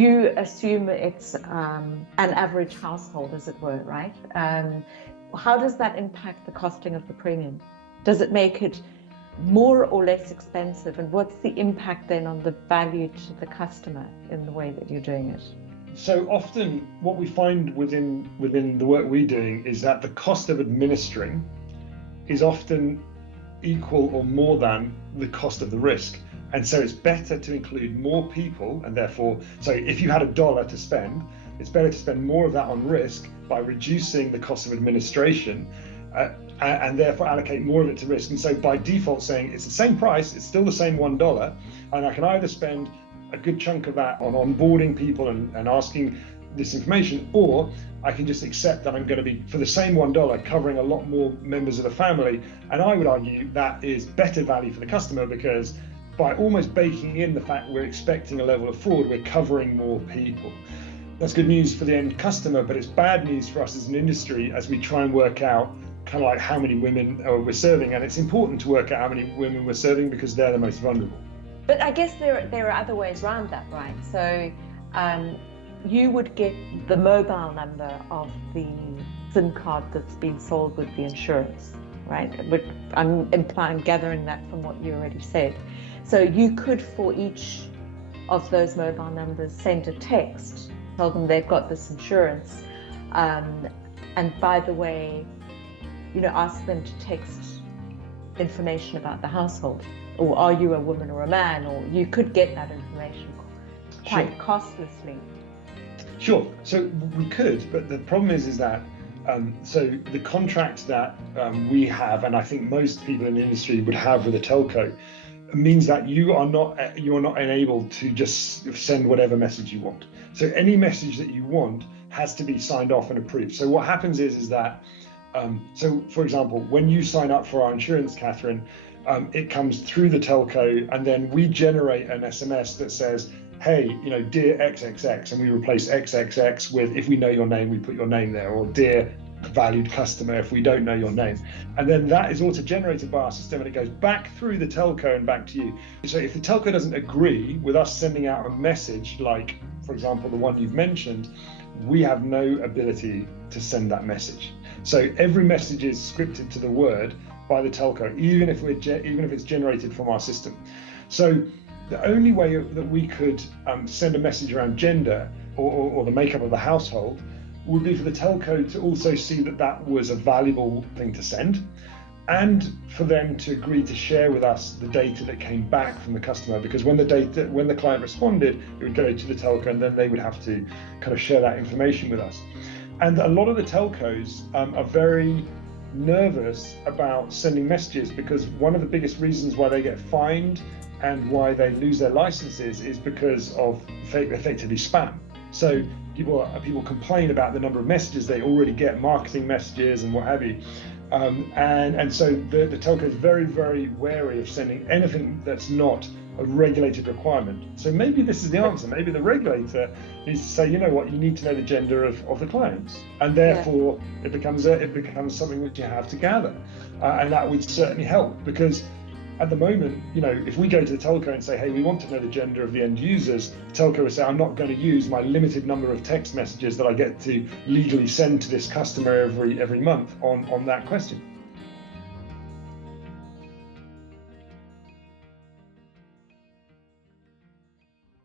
you assume it's an average household, as it were, right? How does that impact the costing of the premium? Does it make it more or less expensive? And what's the impact then on the value to the customer in the way that you're doing it? So often what we find within the work we're doing is that the cost of administering is often equal or more than the cost of the risk. And so it's better to include more people, and therefore, so if you had $1 to spend, it's better to spend more of that on risk by reducing the cost of administration, and therefore allocate more of it to risk. And so by default saying it's the same price, it's still the same $1, and I can either spend a good chunk of that on onboarding people and asking this information, or I can just accept that I'm going to be, for the same $1, covering a lot more members of the family. And I would argue that is better value for the customer, because by almost baking in the fact we're expecting a level of fraud, we're covering more people. That's good news for the end customer, but it's bad news for us as an industry as we try and work out kind of like how many women we're serving. And it's important to work out how many women we're serving because they're the most vulnerable. But I guess there are other ways around that, right? So you would get the mobile number of the SIM card that's been sold with the insurance, right? But I'm gathering that from what you already said. So you could, for each of those mobile numbers, send a text, tell them they've got this insurance, and by the way, ask them to text information about the household, or are you a woman or a man, or you could get that information quite costlessly. Sure, so we could, but the problem is that so the contract that we have, and I think most people in the industry would have with a telco, means that you are not enabled to just send whatever message you want. So any message that you want has to be signed off and approved. So what happens is that so for example, when you sign up for our insurance, Catherine, it comes through the telco, and then we generate an SMS that says, hey, dear XXX, and we replace XXX with, if we know your name, we put your name there, or dear valued customer if we don't know your name. And then that is auto generated by our system, and it goes back through the telco and back to you. So if the telco doesn't agree with us sending out a message, like for example the one you've mentioned, we have no ability to send that message. So every message is scripted to the word by the telco, even if it's generated from our system. So the only way that we could send a message around gender or the makeup of the household would be for the telco to also see that that was a valuable thing to send, and for them to agree to share with us the data that came back from the customer, because when the client responded, it would go to the telco, and then they would have to kind of share that information with us. And a lot of the telcos are very nervous about sending messages, because one of the biggest reasons why they get fined and why they lose their licenses is because of effectively spam. So people complain about the number of messages they already get, marketing messages and what have you. And so the telco is very, very wary of sending anything that's not a regulated requirement. So maybe this is the answer. Maybe the regulator needs to say, you know what, you need to know the gender of the clients, and therefore it becomes something which you have to gather, and that would certainly help, because at the moment, if we go to the telco and say, hey, we want to know the gender of the end users, the telco will say, I'm not going to use my limited number of text messages that I get to legally send to this customer every month on that question.